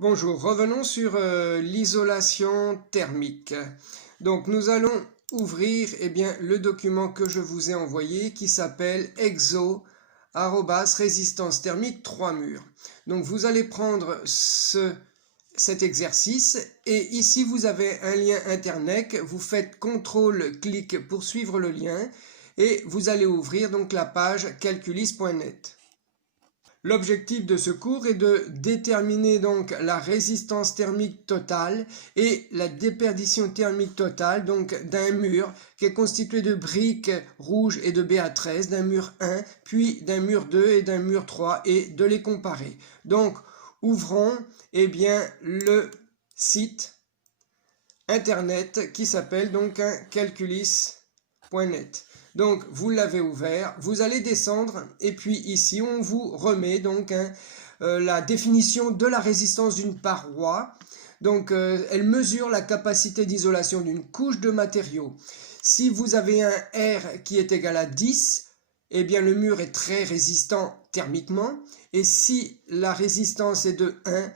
Bonjour, revenons sur l'isolation thermique. Donc nous allons ouvrir le document que je vous ai envoyé qui s'appelle exo résistance thermique 3 murs. Donc vous allez prendre cet exercice et ici vous avez un lien internet, vous faites CTRL-clic pour suivre le lien et vous allez ouvrir donc la page calculys.net. L'objectif de ce cours est de déterminer donc la résistance thermique totale et la déperdition thermique totale donc d'un mur qui est constitué de briques rouges et de BA13, d'un mur 1, puis d'un mur 2 et d'un mur 3 et de les comparer. Donc ouvrons le site internet qui s'appelle donc calculys.net. Donc vous l'avez ouvert, vous allez descendre et puis ici on vous remet donc la définition de la résistance d'une paroi. Donc elle mesure la capacité d'isolation d'une couche de matériaux. Si vous avez un R qui est égal à 10, le mur est très résistant thermiquement. Et si la résistance est de 1,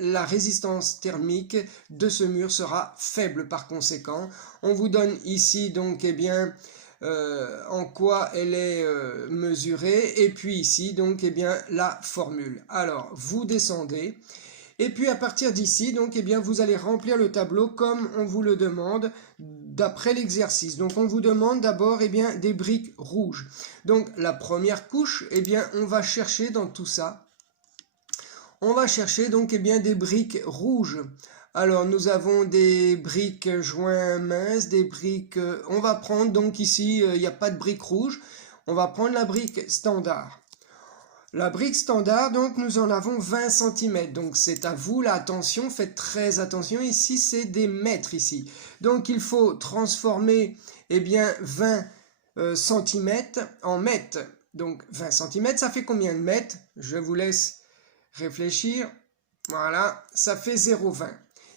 la résistance thermique de ce mur sera faible par conséquent. On vous donne ici donc en quoi elle est mesurée et puis ici donc la formule. Alors vous descendez et puis à partir d'ici donc vous allez remplir le tableau comme on vous le demande d'après l'exercice. Donc on vous demande d'abord des briques rouges. Donc la première couche on va chercher dans tout ça. On va chercher donc des briques rouges. Alors nous avons des briques joints minces, des briques... on va prendre donc ici, il n'y a pas de briques rouges, on va prendre la brique standard. La brique standard, donc nous en avons 20 cm, donc c'est à vous là, attention, faites très attention, ici c'est des mètres ici. Donc il faut transformer 20 cm en mètres. Donc 20 cm, ça fait combien de mètres? Je vous laisse réfléchir. Voilà, ça fait 0,20.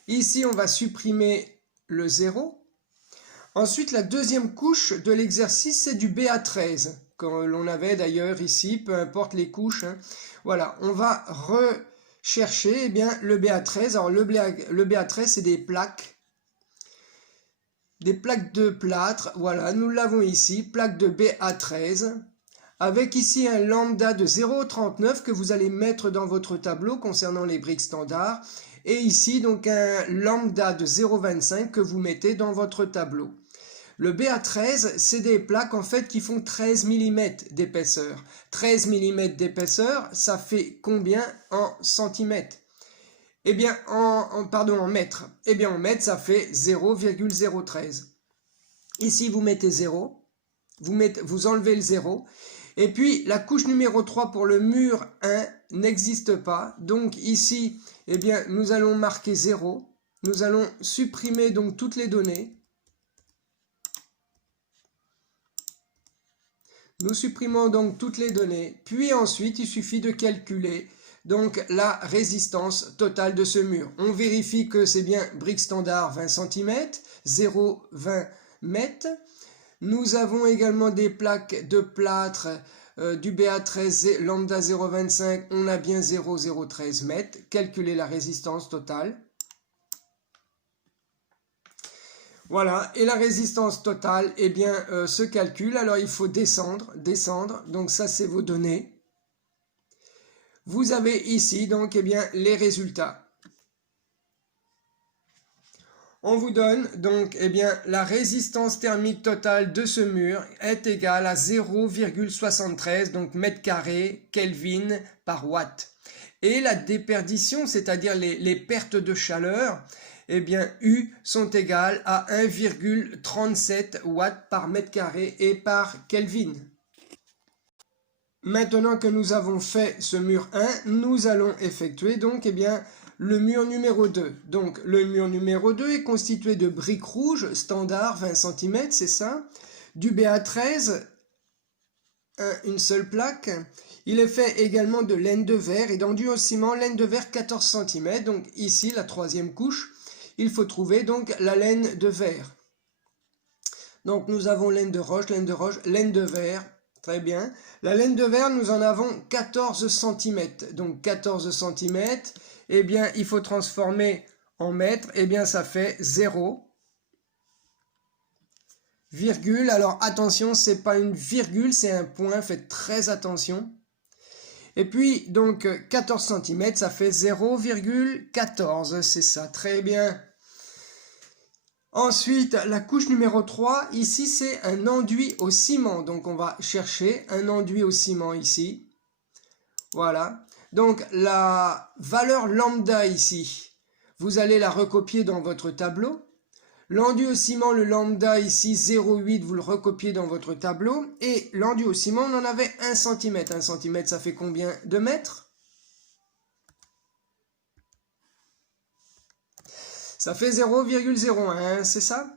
Ici, on va supprimer le 0. Ensuite, la deuxième couche de l'exercice, c'est du BA13, que l'on avait d'ailleurs ici, peu importe les couches. Voilà, on va rechercher le BA13. Alors, le BA13, c'est des plaques de plâtre. Voilà, nous l'avons ici, plaque de BA13. Avec ici un lambda de 0,39 que vous allez mettre dans votre tableau concernant les briques standards. Et ici, donc un lambda de 0,25 que vous mettez dans votre tableau. Le BA13, c'est des plaques en fait qui font 13 mm d'épaisseur. 13 mm d'épaisseur, ça fait combien en centimètres? En mètres. En mètres, ça fait 0,013. Ici, vous mettez 0. Vous enlevez le 0. Et puis, la couche numéro 3 pour le mur 1 n'existe pas. Donc ici, nous allons marquer 0. Nous allons supprimer donc toutes les données. Nous supprimons donc toutes les données. Puis ensuite, il suffit de calculer donc la résistance totale de ce mur. On vérifie que c'est bien brique standard 20 cm, 0,20 mètres. Nous avons également des plaques de plâtre du BA13 lambda 0,25, on a bien 0,013 mètres. Calculer la résistance totale. Voilà, et la résistance totale se calcule. Alors il faut descendre. Donc ça c'est vos données. Vous avez ici donc les résultats. On vous donne donc la résistance thermique totale de ce mur est égale à 0,73 donc mètre carré Kelvin par watt. Et la déperdition, c'est-à-dire les pertes de chaleur, U sont égales à 1,37 watts par mètre carré et par Kelvin. Maintenant que nous avons fait ce mur 1, nous allons effectuer donc le mur numéro 2. Donc le mur numéro 2 est constitué de briques rouges, standard 20 cm, c'est ça. Du BA13, une seule plaque. Il est fait également de laine de verre et d'enduit au ciment, laine de verre 14 cm. Donc ici, la troisième couche, il faut trouver donc la laine de verre. Donc nous avons laine de roche, laine de verre. Très bien. La laine de verre, nous en avons 14 cm. Donc 14 cm. eh bien, il faut transformer en mètres, eh bien, ça fait 0, virgule. Alors, attention, c'est pas une virgule, c'est un point, faites très attention. Et puis, donc, 14 cm, ça fait 0,14, c'est ça, très bien. Ensuite, la couche numéro 3, ici, c'est un enduit au ciment. Donc, on va chercher un enduit au ciment ici. Voilà. Donc, la valeur lambda ici, vous allez la recopier dans votre tableau. L'enduit au ciment, le lambda ici, 0,8, vous le recopiez dans votre tableau. Et l'enduit au ciment, on en avait 1 cm. 1 cm, ça fait combien de mètres? Ça fait 0,01, c'est ça?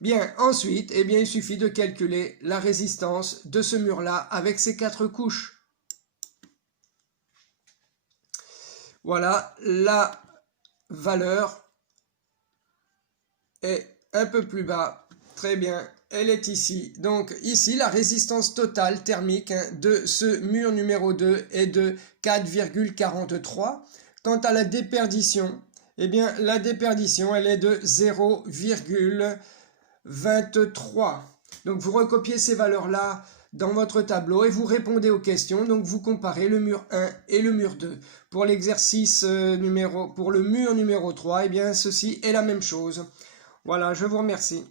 Bien, ensuite, eh bien, il suffit de calculer la résistance de ce mur-là avec ces 4 couches. Voilà, la valeur est un peu plus bas. Très bien, elle est ici. Donc ici, la résistance totale thermique de ce mur numéro 2 est de 4,43. Quant à la déperdition, eh bien, la déperdition, elle est de 0,23. Donc vous recopiez ces valeurs-là dans votre tableau et vous répondez aux questions. Donc vous comparez le mur 1 et le mur 2. Pour l'exercice pour le mur numéro 3, eh bien ceci est la même chose. Voilà, je vous remercie.